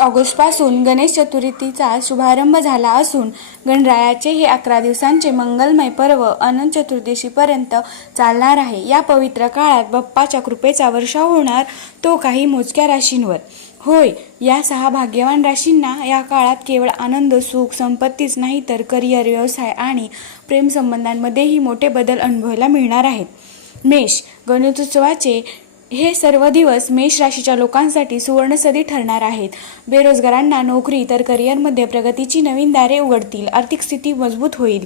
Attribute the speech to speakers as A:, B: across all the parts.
A: ऑगस्टपासून गणेश चतुर्थीचा शुभारंभ झाला असून गणरायाचे हे अकरा दिवसांचे मंगलमय पर्व अनंत चतुर्दशीपर्यंत चालणार आहे. या पवित्र काळात बाप्पाच्या कृपेचा वर्षाव होणार तो काही मोजक्या राशींवर. होय या सहा भाग्यवान राशींना या काळात केवळ आनंद सुख संपत्तीच नाही तर करिअर व्यवसाय आणि प्रेमसंबंधांमध्येही मोठे बदल अनुभवायला मिळणार आहेत. मेष गणेशोत्सवाचे हे सर्व दिवस मेष राशीच्या लोकांसाठी सुवर्णसदी ठरणार आहेत. बेरोजगारांना नोकरी तर करिअरमध्ये प्रगतीची नवीन दारे उघडतील. आर्थिक स्थिती मजबूत होईल.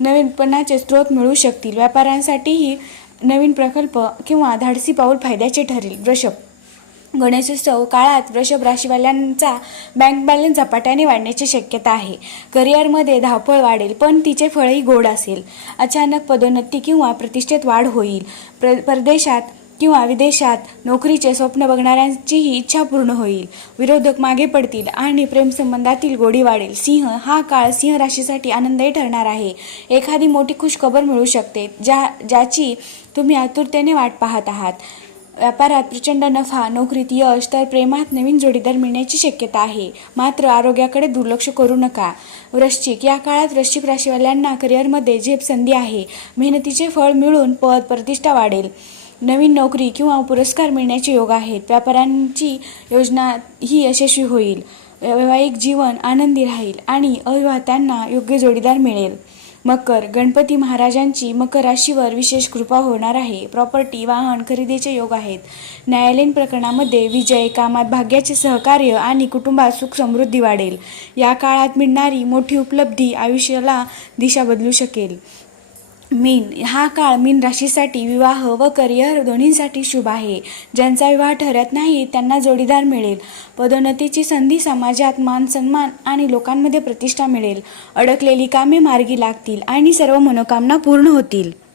A: नवीन उत्पन्नाचे स्रोत मिळू शकतील. व्यापाऱ्यांसाठीही नवीन प्रकल्प किंवा धाडसी पाऊल फायद्याचे ठरेल. वृषभ गणेशोत्सव काळात वृषभ राशीवाल्यांचा बँक बॅलन्स झपाट्याने वाढण्याची शक्यता आहे. करिअरमध्ये धावपळ वाढेल पण तिचे फळही गोड असेल. अचानक पदोन्नती किंवा प्रतिष्ठेत वाढ होईल. प्र परदेशात किंवा विदेशात नोकरीचे स्वप्न बघणाऱ्यांचीही इच्छा पूर्ण होईल. विरोधक मागे पडतील आणि प्रेमसंबंधातील गोडी वाढेल. सिंह हा काळ सिंह राशीसाठी आनंदही ठरणार आहे. एखादी मोठी खुशखबर मिळू शकते ज्या ज्याची तुम्ही आतुरतेने वाट पाहत आहात. व्यापारात प्रचंड नफा नोकरीत यश तर प्रेमात नवीन जोडीदार मिळण्याची शक्यता आहे. मात्र आरोग्याकडे दुर्लक्ष करू नका. वृश्चिक या काळात वृश्चिक राशीवाल्यांना करिअरमध्ये झेप संधी आहे. मेहनतीचे फळ मिळून पद प्रतिष्ठा वाढेल. नवीन नोकरी किंवा पुरस्कार मिळण्याचे योग आहेत. व्यापाऱ्यांची योजना ही यशस्वी होईल. वैवाहिक जीवन आनंदी राहील आणि अविवाहितांना योग्य जोडीदार मिळेल. मकर गणपती महाराजांची मकर राशीवर विशेष कृपा होणार आहे. प्रॉपर्टी वाहन खरेदीचे योग आहेत. न्यायालयीन प्रकरणामध्ये विजय कामात भाग्याचे सहकार्य आणि कुटुंबात सुख समृद्धी वाढेल. या काळात मिळणारी मोठी उपलब्धी आयुष्याला दिशा बदलू शकेल. मीन हा काळ मीन राशीसाठी विवाह व करिअर दोन्हीसाठी शुभ आहे. ज्यांचा विवाह ठरत नाही त्यांना जोडीदार मिळेल. पदोन्नतीची संधी समाजात मान सन्मान आणि लोकांमध्ये प्रतिष्ठा मिळेल. अडकलेली कामे मार्गी लागतील आणि सर्व मनोकामना पूर्ण होतील.